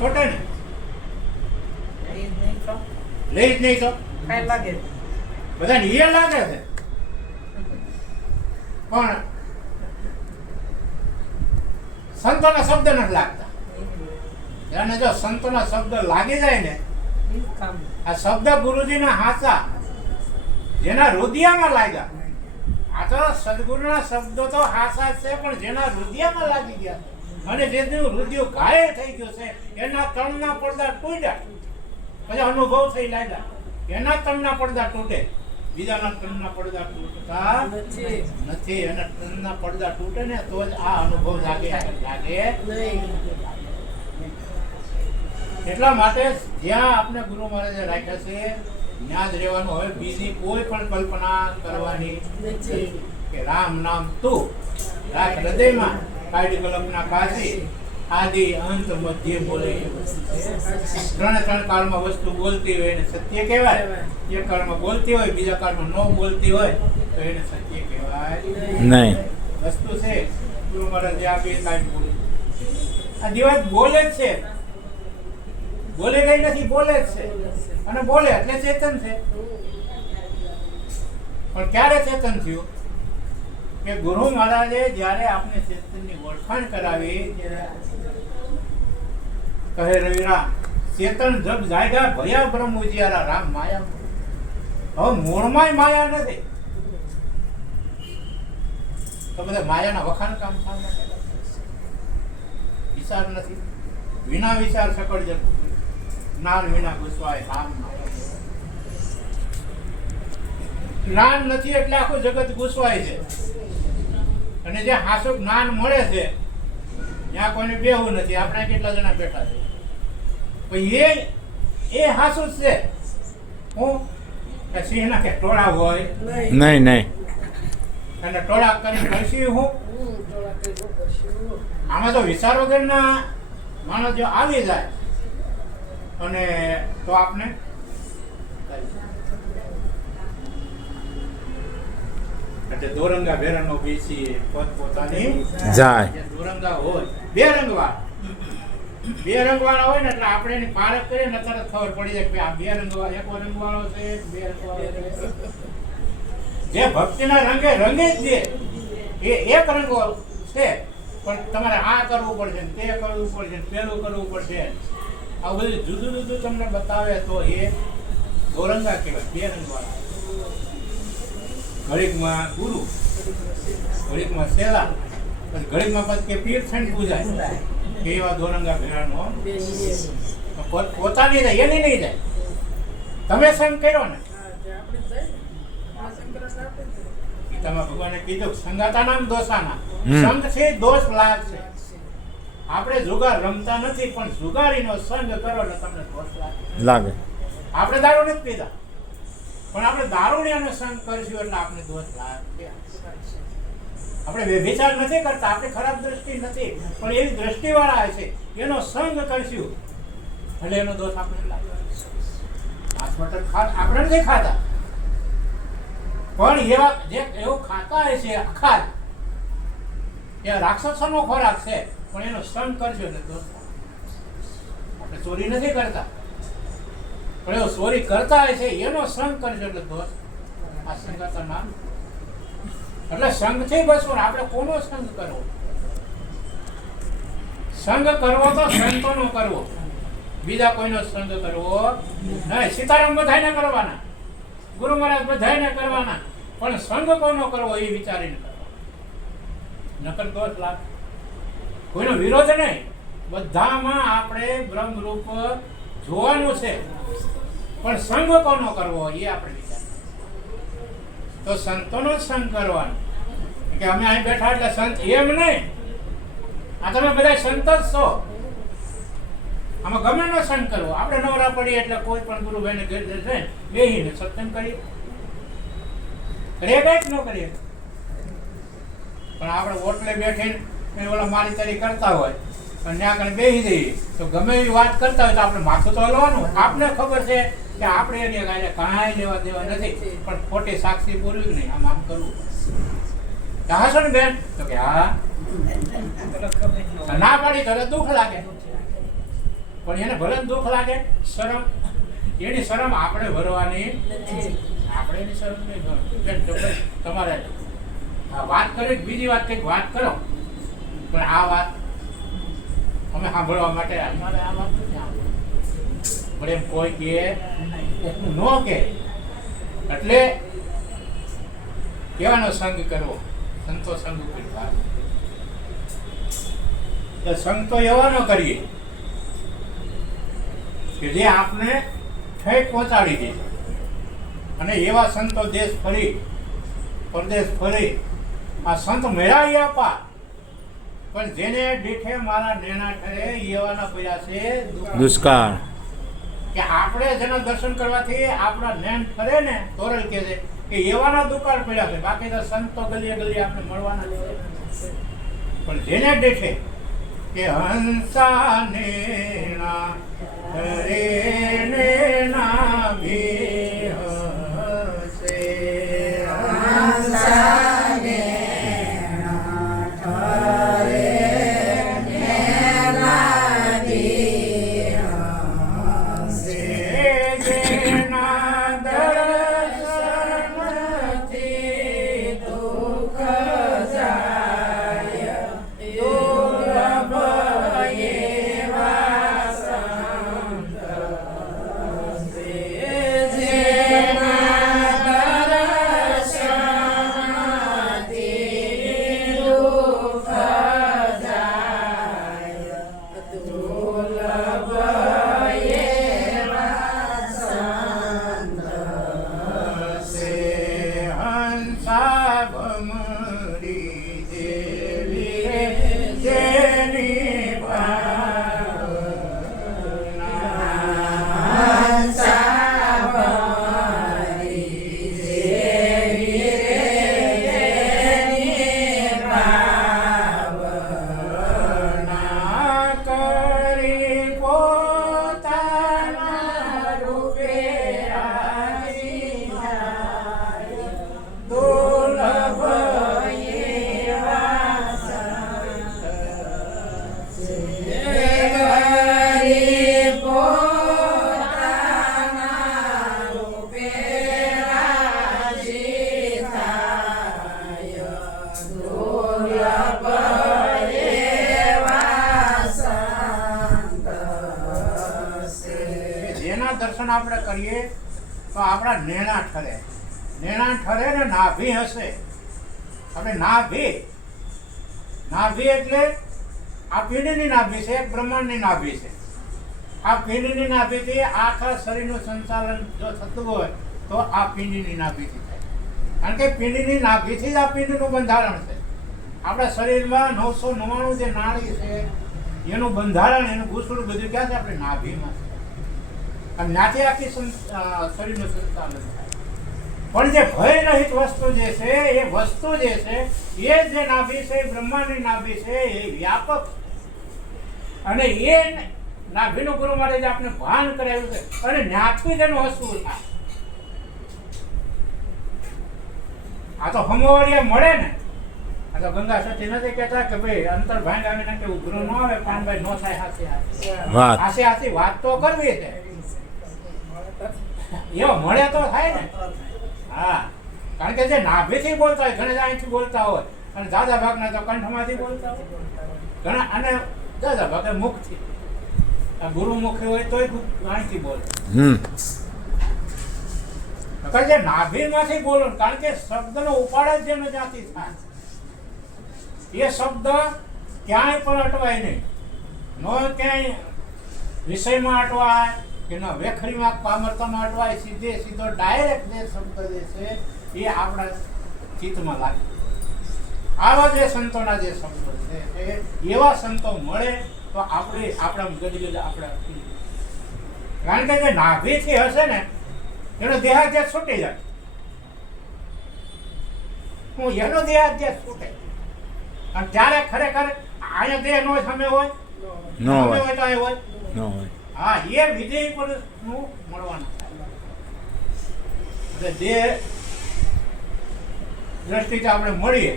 ખોટે ને લઈ જ નહીં તો લાગે બધાને એ લાગે છે પણ સંતોના શબ્દ નથી લાગતા. અને જો સંતોના શબ્દ લાગી જાય ને, આ શબ્દ ગુરુજીના હાચા જેના હૃદયમાં લાગ્યા, આ તો સદગુરુના શબ્દો તો હાચા છે પણ જેના હૃદયમાં લાગી ગયા અને જેનું હૃદય ઘાયલ થઈ ગયું છે એના તણના પડદા તૂટ્યા, પછી અનુભવ થઈ લાગ્યા, એના તણના પડદા તૂટે, બીજાના તણના પડદા તૂટતા નથી. અને તણના પડદા તૂટે ને તો જ આ અનુભવ જાગે નહીં. એટલા માટે જ્યાં આપણે ગુરુ મહારાજે રાખ્યા છે ત્યાં જ રહેવાનું. હવે બીજી કોઈ પણ કલ્પના કરવાની કે રામ નામ તું રાખ હૃદયમાં, કાઢી કલ્પના કાશી, આદિ અંત મધ્ય બોલે. ત્રણ કાળમાં વસ્તુ બોલતી હોય એને સત્ય કહેવાય. એક કાળમાં બોલતી હોય, બીજા કાળમાં ન બોલતી હોય તો એને સત્ય કહેવાય નહીં. વસ્તુ છે ગુરુ મહારાજ જે આપી કાંઈ બોલે, આ દિવસ બોલે જ છે, બોલે કઈ નથી, બોલે જ છે. અને બોલે એટલે ચેતન છે. પણ ક્યારે ચેતન થયું કે ગુરુ મહારાજે જ્યારે આપણે ચેતનની ઓળખાણ કરાવી, કહે રવિરામ ચેતન જબ જાયગા ભયા બ્રહ્મ ઉજિયારા રામ માયા. હવે મૂળમાં માયા નથી તો બધા માયાના વખાણ કામ શા માટે? વિચાર નથી, વિના વિચાર સકળ જગ, જ્ઞાન વિના ગુસ્વાય રામ. જ્ઞાન નથી એટલે આખું જગત ગુસ્વાય છે. અને જે હાસુ જ્ઞાન મળે છે ત્યાં કોઈને બેહવું નથી. આપણે કેટલા જણા બેઠા છે પણ એ હાસુ જ છે. હું કે સિંહના કે ટોળા હોય નહીં, અને ટોળા કરીને કરશું હું. આમાં તો વિચાર વગરના માણસ જો આવી જાય અને તો આપણે એટલે દોરંગા ભેરનો બેસી પોતપોતાની જાય. દોરંગા હોય બે રંગવાળા હોય ને એટલે આપણે એની પારખ કરીએ ને તરત ખબર પડી જાય કે આ બે રંગવાળો, એક રંગવાળો છે, બે રંગવાળો છે. જે ભક્તિના રંગે રંગે જ છે એ એક રંગો છે, પણ તમારે આ કરવું પડશે, તે કરવું પડશે, પેલું કરવું પડશે. આ બધું જુદું જુદું તમને બતાવે તો એ દોરંગા કહેવાય, બે રંગવાળા. ઘડીકમાં ગુરુ, ઘડીકમાં સેલા, ઘડીકમાં પછી કે પીર થઈને પૂજાય, એવા દોરંગા ભેરાનો પોતાની જાય એની નહીં જાય. તમે સંગ કર્યો ને, ગીતામાં ભગવાને કીધું સંગાતા નામ દોષાના, સંગ છે દોષ લાગશે. આપણે જુગાર રમતા નથી પણ જુગારીનો સંગ કરો એટલે તમને દોષ લાગે. આપણે દારૂ નથી પીધા પણ આપણે દારૂડિયાનો સંગ કરીશું એટલે આપણે દોષ લાગે. આપણે વ્યભિચાર નથી કરતા, આપણે ખરાબ દ્રષ્ટિ નથી પણ એવી દ્રષ્ટિવાળા છે એનો સંગ કરશું એટલે એનો દોષ આપણે લાગે. માંસ મટન આપણે નથી ખાતા પણ એવા જે એવું ખાતા હોય છે અખાર, એ રાક્ષસોનો ખોરાક છે પણ એનો સંગ કરશો એટલે દોષ. આપણે ચોરી નથી કરતા પણ એવો ચોરી કરતા હોય છે એનો સંગ કરશો એટલે દોષ. આ સંગાતા નામ એટલે સંઘથી બસવું. આપણે કોનો સંગ કરવો? સંગ કરવો તો સંતોનો કરવો, બીજા કોઈનો સંગ કરવો નહીં. સીતારામ બધાને કરવાના, ગુરુ મહારાજ બધાને કરવાના, પણ સંગ કોનો કરવો એ વિચારીને કરવો. નકર દોષ લાગે. કોઈનો વિરોધ નહીં, બધામાં આપણે બ્રહ્મરૂપ જોવાનું છે પણ સંગ કોનો કરવો એ આપણે વિચાર. તો સંતોનો સંગ કરવાનો કે અમે અહીં બેઠા એટલે સંત એમ નહીં. આ તમે બધા સંત જ છો. આમાં ગમે નો સંગ કરવો. આપણે નવરા પડીએ એટલે કોઈ પણ ગુરુભાઈને ઘર જશે બેહીને સત્સંગ કરીએ, કરીએ કઈક ન કરીએ. પણ આપણે ઓટલે બેઠીને ઓલા મારી તારી કરતા હોય અને ત્યાં આગળ બેસી જઈએ તો ગમે એવી વાત કરતા હોય તો આપણે માથું તો હલવાનું. આપને ખબર છે કે આપણે એની કાંઈ કાંઈ લેવા દેવા નથી પણ ખોટી સાક્ષી પૂરવી નહીં, આમ આમ કરવું. હાસો ને બેન તો કે હા, ના પાડી તો દુઃખ લાગે. પણ એને ભલે દુઃખ લાગે, શરમ, એની શરમ આપણે ભરવાની નથી. આપણે એની શરમ નહીં ભરવાની. તમારે આ વાત કરી, બીજી વાત કંઈક વાત કરો, પણ આ વાત અમે સાંભળવા માટે અમારે આ વાત નથી સાંભળવી. પણ એમ કોઈ કે એટલું ન કે, એટલે કેવાનો સંગ કરવો? સંતો સંગ કરવા. સંગ તો એવાનો કરીએ કે જે આપને ઠેક પહોંચાડી દે. અને એવા સંતો દેશ ફરી, પરદેશ ફરી આ સંત મેળાવી આપા, પણ જેને દીઠે મારા નેના ઠરે એવાના પડ્યા છે દુષ્કાળ. કે આપણે જેના દર્શન કરવાથી આપણા નેન ઠરે ને, તોરલ કહે છે કે એવાના દુકાળ પડ્યા છે. બાકી તો સંતો ગલીએ ગલીએ આપણે મળવાના છે. પણ જેને દીઠે કે હંસા નેના ઠરે નેના ભી હસે, હંસા નેના ઠરે નેના ભી હસે, જેના દર્શનથી દુઃખ જાય, દુર્લભ એવા સંત છે. જેના દર્શનથી દુઃખ જાય, દુર્લભ એવા સંત છે. હંસા ભમરી જેવી જેની ભાવના, હંસા ભમરી જેવી જેની ભાવના, કરી પોતાના રૂપે રાજી જાય, દુર્લભ એવા સંત છે. કરી પોતાના રૂપે રાજી થાય, દુર્લભ એવા સંત છે. જેના દર્શન આપણે કરીએ તો આપણા નેણા ઠરે. નેણા ઠરે ને નાભી હશે. આપણે નાભી, નાભી એટલે આ પીંડીની નાભી છે, બ્રહ્માંડની નાભી છે. આ પીંડીની નાભીથી આખા શરીરનું સંચાલન જો થતું હોય તો આ પીંડીની નાભીથી થાય. કારણ કે પીંડીની નાભીથી જ આ પીંડનું બંધારણ છે. આપણા શરીરમાં 999 જે નાડી છે એનું બંધારણ, એનું ઘૂસણું બધું ક્યાં છે? આપણે નાભીમાં છે. અને ત્યાંથી આખી શરીરનું સંચાલન થાય. પણ જે ભય રહિત વસ્તુ જે છે, એ વસ્તુ જે છે, એ જે નાભી છે, બ્રહ્માંડની નાભી છે, એ વ્યાપક. અને એ નાભીનું ગુરુ મહારાજ આપણે ભાન કરાવ્યું છે. અને ત્યાંથી તેનું હસવું થાય. આ તો હમવાડિયા મળે ને, આ તો ગંગા સતી નથી કહેતા કે ભાઈ અંતર ભાંગાવીને કે ઉઘરો ન આવે, પાનભાઈ ન થાય. હાથે હાથે વાત તો કરવી છે. એવો મળે તો થાય ને. હા, કારણ કે જે નાભીથી બોલતા હોય, ઘણા અહીંથી બોલતા હોય, અને દાદા ભાગના તો કંઠમાંથી બોલતા હોય, ઘણા અને દાદા ભાગે મુખથી. ગુરુમુખી હોય તોય અહીંથી બોલે. જે નાભીમાંથી બોલો, કારણ કે શબ્દનો ઉપાડ જ જેનો જ્યાંથી થાય, એ શબ્દ ક્યાંય પણ અટવાય નહીં. ન ક્યાંય વિષયમાં અટવાય કે ન વેખરીમાં પામરતામાં અટવાય. સીધો ડાયરેક્ટ જે શબ્દ જે છે એ આપણા ચિત્તમાં લાગે. આવા જે સંતોના જે શબ્દો છે એવા સંતો મળે તો આપણા ગદગદ આપણા. કારણ કે જે નાભીથી હશે ને એનો દેહાધ્યાસ છૂટી જાય. એનો દેહાધ્યાસ છૂટે. અને ત્યારે ખરેખર અહીંયા દેહ નો સામે હોય, ન હોય તો અહીં હોય, ન હોય. હા, એ વિધેય પર નું મળવાનું થાય. એટલે દેહ દ્રષ્ટિથી આપણે મળીએ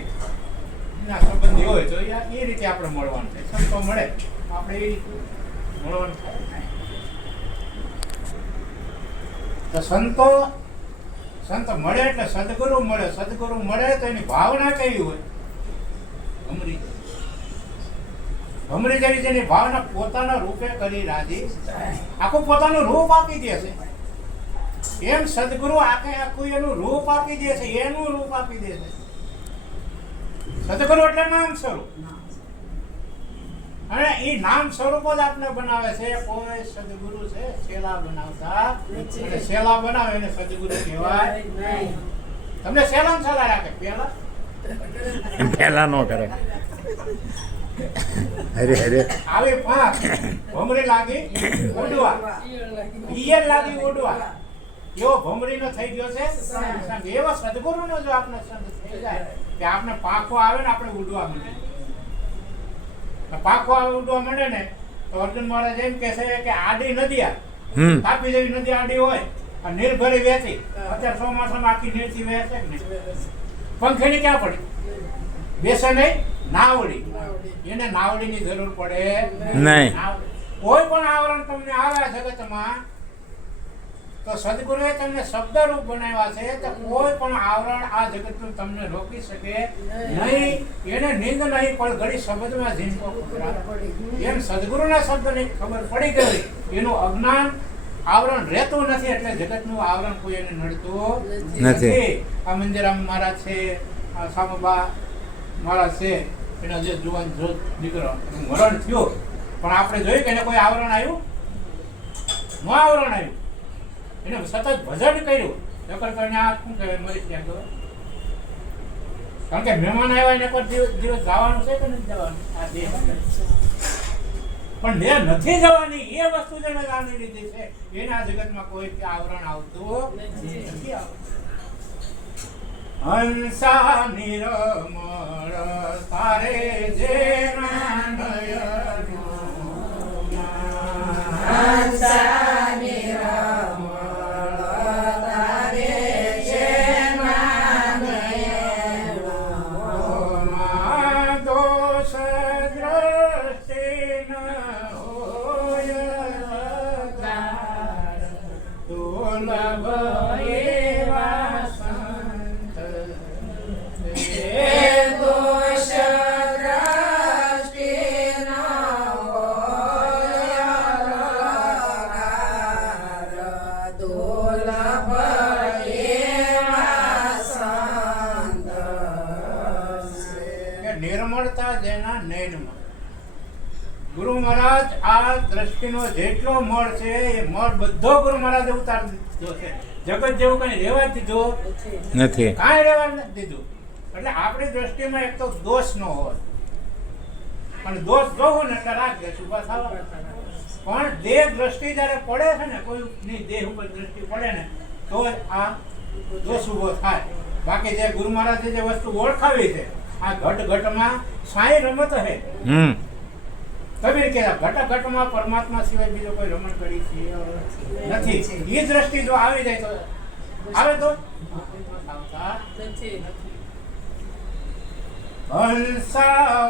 ના સંબંધી હોય તો એ રીતે આપણે મળવાનું છે. સંતો મળે આપણે એ રીતે મળવાનું થાય ને. તો સંત મળે એટલે સદગુરુ મળે. સદગુરુ મળે તો એની ભાવના કેવી હોય? ભમરી જેવી જેની ભાવના પોતાના રૂપે કરી રાજી, આખું પોતાનું રૂપ આપી દે છે. એમ સદગુરુ આખું એનું રૂપ આપી દે છે, એનું રૂપ આપી દે છે. સદગુરુ એટલે નામ સ્વરૂપ, અને એ નામ સ્વરૂપ જ આપને બનાવે છે. કોઈ સદગુરુ છે શેલા બનાવતા, અને શેલા બનાવે એને સદગુરુ કહેવાય. તમને શેલા સલાહ રાખે, પેલા નો કરે. અરે અરે આવી પાંચ ભમરી લાગી ઉડવા, ઈયર લાગી ઉડવા, એવો ભમરીનો થઈ ગયો છે સંગ. એવો સદગુરુનો જો આપણે સંગ થઈ જાય કે આપણે પાંખો આવે ને આપણે ઉડવા માંડે. પાંખો આવે ઉડવા માંડે ને તો અર્જુન મહારાજ એમ કહે છે કે આડી નદી તાપી જેવી નદી આડી હોય અને નીર ભરી વહેતી, અત્યારે ચોમાસામાં આખી નીરથી વહેશે ને પંખીની ક્યાં પડી? બેસે નહીં, નાવડી. એને નાવડીની જરૂર પડે નહીં. કોઈ પણ આવરણ તમને આવે જગતમાં તો સદગુરુએ તમને શબ્દરૂપ બનાવ્યા છે, તો કોઈ પણ આવરણ આ જગતનું તમને રોકી શકે નહીં. એને નિંદ નહીં પણ ઘડી શબ્દમાં ઝીંકો એમ સદગુરુના શબ્દની ખબર પડી ગઈ, એનું અજ્ઞાન આવરણ રહેતું નથી. એટલે જગતનું આવરણ કોઈ એને નડતું નથી. આ મંદિરામ મહારાજ છે, આ સામબા મહારાજ છે, એના જે જુવાન દીકરો મરણ થયું, પણ આપણે જોયું કે એને કોઈ આવરણ આવ્યું? ન આવરણ આવ્યું. એને સતત ભજન કર્યું. નકર કરીને આ શું કહેવાય, મરી ત્યાં ગયો. કારણ કે મહેમાન આવ્યા એને કોઈ દિવસ જવાનું છે કે નથી જવાનું? આ દેહ પણ દેહ નથી જવાની એ વસ્તુ જેને જાણી લીધી છે, એના જગતમાં કોઈ આવરણ આવતું નથી. હંસા નિરમળ તારે જે હંસા નિરમળ તારે જે દોષ દ્રષ્ટિ ન હોય દુર્લભ એવા સંત દોષ દ્રષ્ટિ ન નિર્મળતા જેના નયનમાં. ગુરુ મહારાજ આ દ્રષ્ટિનો જેટલો મળ છે એ મળ બધો ગુરુ મહારાજે ઉતારી દીધો છે. જગત જેવું કઈ રહેવા દીધું નથી, કાંઈ રહેવા નથી દીધું. એટલે આપણી દ્રષ્ટિમાં એક તો દોષ ન હોય, પણ દોષ જોવું ને એટલે રાગ દેશ ઉભા થવા. પણ દેહ દ્રષ્ટિ જયારે પડે છે ને, કોઈની દેહ ઉપર દ્રષ્ટિ પડે ને તો આ દોષ ઉભો થાય. બાકી જે ગુરુ મહારાજે જે વસ્તુ ઓળખાવી છે, આ ઘટ ઘટમાં સાઈ રમત હે. કબીર કહેતા ઘટ ઘટમાં પરમાત્મા સિવાય બીજો કોઈ રમત કરી છે નથી. એ દ્રષ્ટિ જો આવી જાય તો આવે તો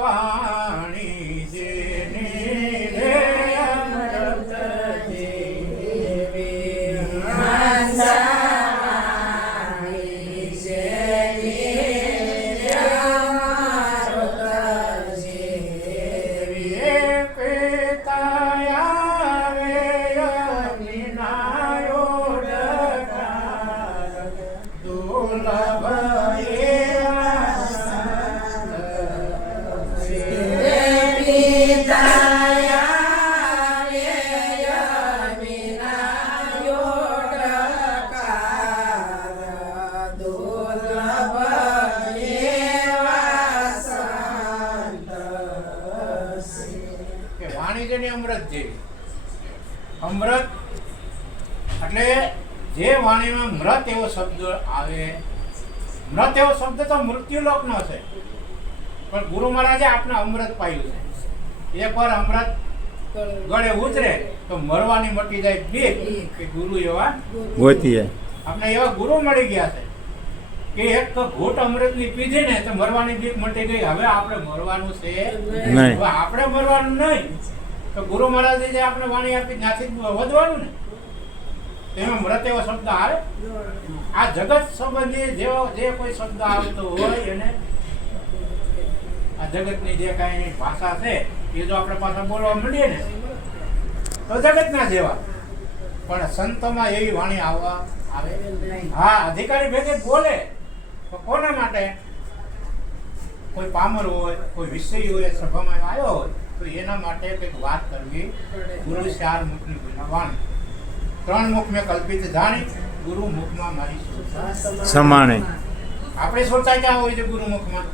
હંસાવાણી જેની રે અમૃત જેવી હંસાવાણી જેની રે અમૃત જેવી પિતા આવે વિનાયો ડકાર દુર્લભ અમૃત જેવી. અમૃત એટલે જે વાણીમાં મૃત એવો શબ્દ આવે, મૃત એવો શબ્દ તો મૃત્યુલોકનો છે, પણ ગુરુ મહારાજે આપણે અમૃત પાયું છે. એકવાર અમૃત ગળે ઉતરે તો મરવાની મટી જાય બીક કે ગુરુ એવા ગોતીએ. આપણે એવા ગુરુ મળી ગયા છે કે એક ઘૂંટ અમૃતની પીધી ને તો મરવાની બીક મટી ગઈ. હવે આપણે મરવાનું છે, હવે આપણે મરવાનું નહીં. તો ગુરુ મહારાજે જે આપણે વાણી આપી ત્યાંથી જ વધવાનું ને. તેમાં મૃત એવો શબ્દ આવે. આ જગત સંબંધી જેવો જે કોઈ શબ્દ આવતો હોય એને આ જગતની જે કાંઈ ભાષા છે એ જો આપણે પાછા બોલવા માંડીએ ને તો જગતના જેવા. પણ સંતોમાં એવી વાણી આવવા આવે. હા, અધિકારી ભેગે બોલે તો કોના માટે? કોઈ પામર હોય, કોઈ વિષય હોય, સભામાં આવ્યો હોય તો એના માટે કંઈક વાત કરવી. ગુરુ 4 મુખની વાણી, 3 મુખ મેં કલ્પિત જાણી, ગુરુ મુખમાં મારી સમાણે. આપણે સોચતા ક્યાં હોય છે ગુરુ મુખમાં?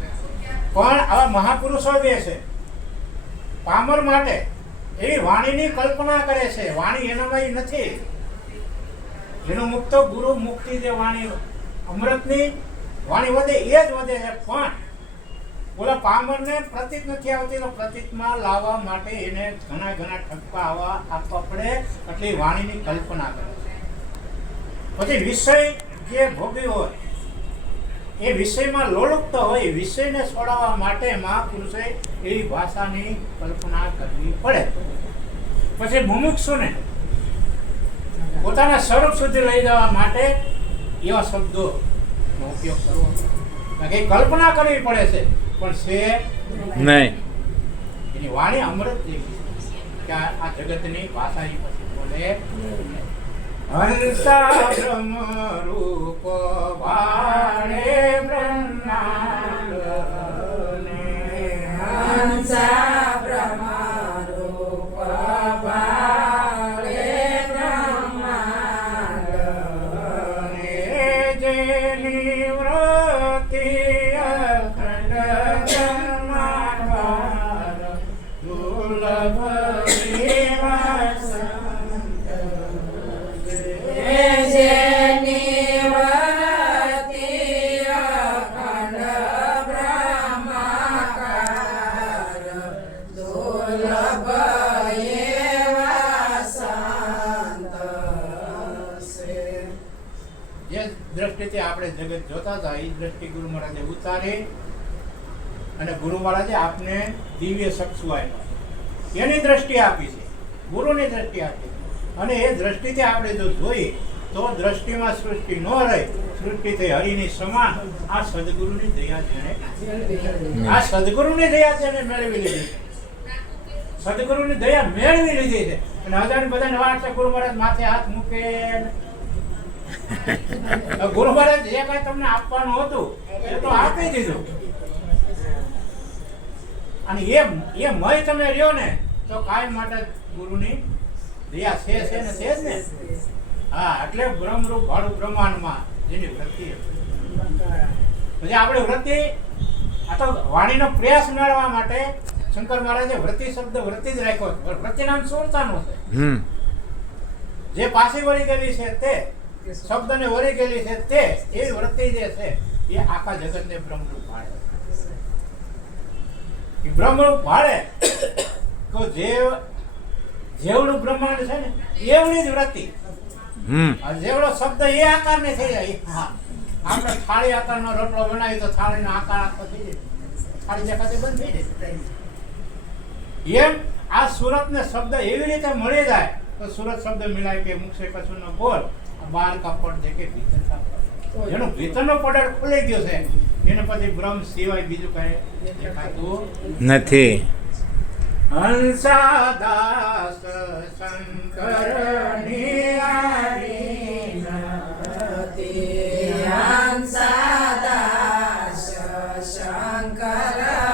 પણ આવા મહાપુરુષો જે છે પામર માટે એવી વાણીની કલ્પના કરે છે. વાણી એનામાં નથી. એનું મુખ તો ગુરુ મુખથી જે વાણી અમૃતની વાણી વધે એ જ વધે છે. પણ ઓલા પામરને પ્રતીત નથી આવતી તો પ્રતીતમાં લાવવા માટે એને ઘણા ઠપકા આપવા પડે. એટલે વાણીની કલ્પના કરે છે. પછી વિષય જે ભોગી હોય એ વિષયમાં લોલુપતો હોય, વિષયને છોડાવવા માટે મહાપુરુષે એવી ભાષાની કલ્પના કરવી પડે. પછી મુમુક્ષુને પોતાના સ્વરૂપ સુધી લઈ જવા માટે એવા શબ્દોનો ઉપયોગ કરવો. કઈ કલ્પના કરવી પડે છે પણ છે નહીં. એની વાણી અમૃત જેવી કે આ જગતની ભાષા એ પછી બોલે. હંસા બ્રહ્મ રૂપ વાણે બ્રહ્માંડ હંસા બ્રહ્મ રૂપ વાણે બ્રહ્માંડ જેની વૃત્તિ અખંડ બ્રહ્માંડ દુર્લભ એવા સંત. જેની વરતી અખંડ બ્રહ્માકાર દુર્લભ એવા સંત છે. જે દ્રષ્ટિથી આપણે જગત જોતા હતા એ દ્રષ્ટિ ગુરુ મહારાજે ઉતારી અને ગુરુ મહારાજે આપને દિવ્ય ચક્ષુ આપ્યા. એની દ્રષ્ટિ આપી છે, ગુરુની દ્રષ્ટિ આપી છે. અને એ દ્રષ્ટિથી આપણે જો જોઈએ તો દ્રષ્ટિમાં સૃષ્ટિ ન રહે, સૃષ્ટિ થઈ હરિની સમાન. આ સદગુરુની દયા જેને મેળવી લીધી છે. સદગુરુની દયા મેળવી લીધી છે. અને હજારની બધાને વાત છે ગુરુ મહારાજ માથે હાથ મૂકે. ગુરુ મહારાજ જે કઈ તમને આપવાનું હતું એ તો આપી દીધું. અને એ મય તમે રહ્યો ને તો કાયમ માટે ગુરુની દયા છે ને છે જ ને. હા, એટલે બ્રહ્મરૂપ ભાડું બ્રહ્માંડમાં જેની વૃત્તિ પછી આપણે વૃત્તિ આ તો વાણીનો પ્રયાસ મેળવવા માટે શંકર મહારાજે વૃત્તિ શબ્દ વૃત્તિ જ રાખ્યો. વૃત્તિ નામ સુરતાનું છે. જે પાછી વળી ગયેલી છે તે શબ્દને વળી ગયેલી છે તે એ વૃત્તિ જે છે એ આખા જગતને બ્રહ્મરૂપ ભાળે. બ્રહ્મરૂપ ભાળે તો જેવડું બ્રહ્માંડ છે ને એવડી જ વૃત્તિ. જેવડો શબ્દ એ આકાર ને થઈ જાય. હા, આપણે થાળી આકારનો રોટલો બનાવી તો થાળીનો આકાર આખો થઈ જાય, થાળી દેખાતી બંધ થઈ જાય. એમ આ સુરતને શબ્દ એવી રીતે મળી જાય તો સુરત શબ્દ મિલાય કે મુખ સે કશું ન બોલ, બાર કા પડ દેખે ભીતર કા પડ. જેનો ભીતરનો પડર ખુલી ગયો છે એને પછી બ્રહ્મ સિવાય બીજું કઈ દેખાતું નથી. હંસાદાસ શંકરની હંસાદાસ શંકરની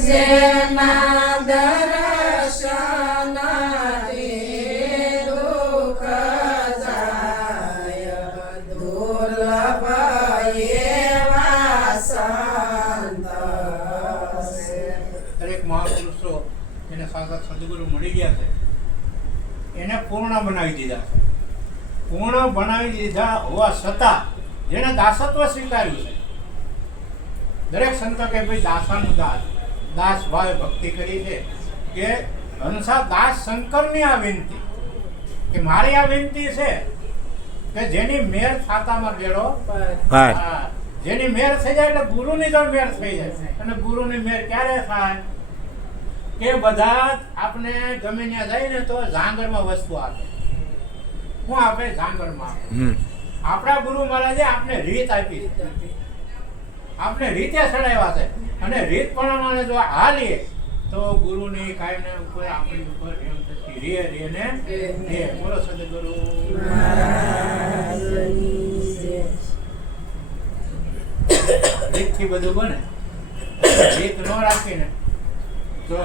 જેના દર્શનાથી દુઃખ જાય દુર્લભ એવા સંત છે. દરેક મહાપુરુષો એને સાક્ષાત સદગુરુ મળી ગયા છે એને પૂર્ણ બનાવી દીધા છે. પૂર્ણ બનાવી દીધા હોવા છતાં જેને દાસત્વ સ્વીકાર્યું છે, દરેક સંતો કે ભાઈ દાસાનું દાસ, દાસ ભાવે ભક્તિ કરી છે કે હંસા દાસ શંકરની આ વિનંતી કે મારી આ વિનંતી છે કે જેની મેર થાતામાં બેડો પાર. હા, જેની મેર થઈ જાય એટલે ગુરુની તો મેર થઈ જાય. અને ગુરુની મેર ક્યારે થાય કે બધા આપણે ગમે ત્યાં જાય ને તો જાંગરમાં વસ્તુ આપે. શું આપે? જાંગરમાં આપે. હમ. આપણા ગુરુ મહારાજે આપણે રીત આપી છે, આપણે રીતે ચડાવ્યા છે અને રીત પ્રમાણે જો હાલીએ તો ગુરુની કાયમને ઉપર આપણી ઉપર એમ થતી રે ને રે. બોલો સદગુરુ રીતથી બધું બને. રીત ન રાખીને તો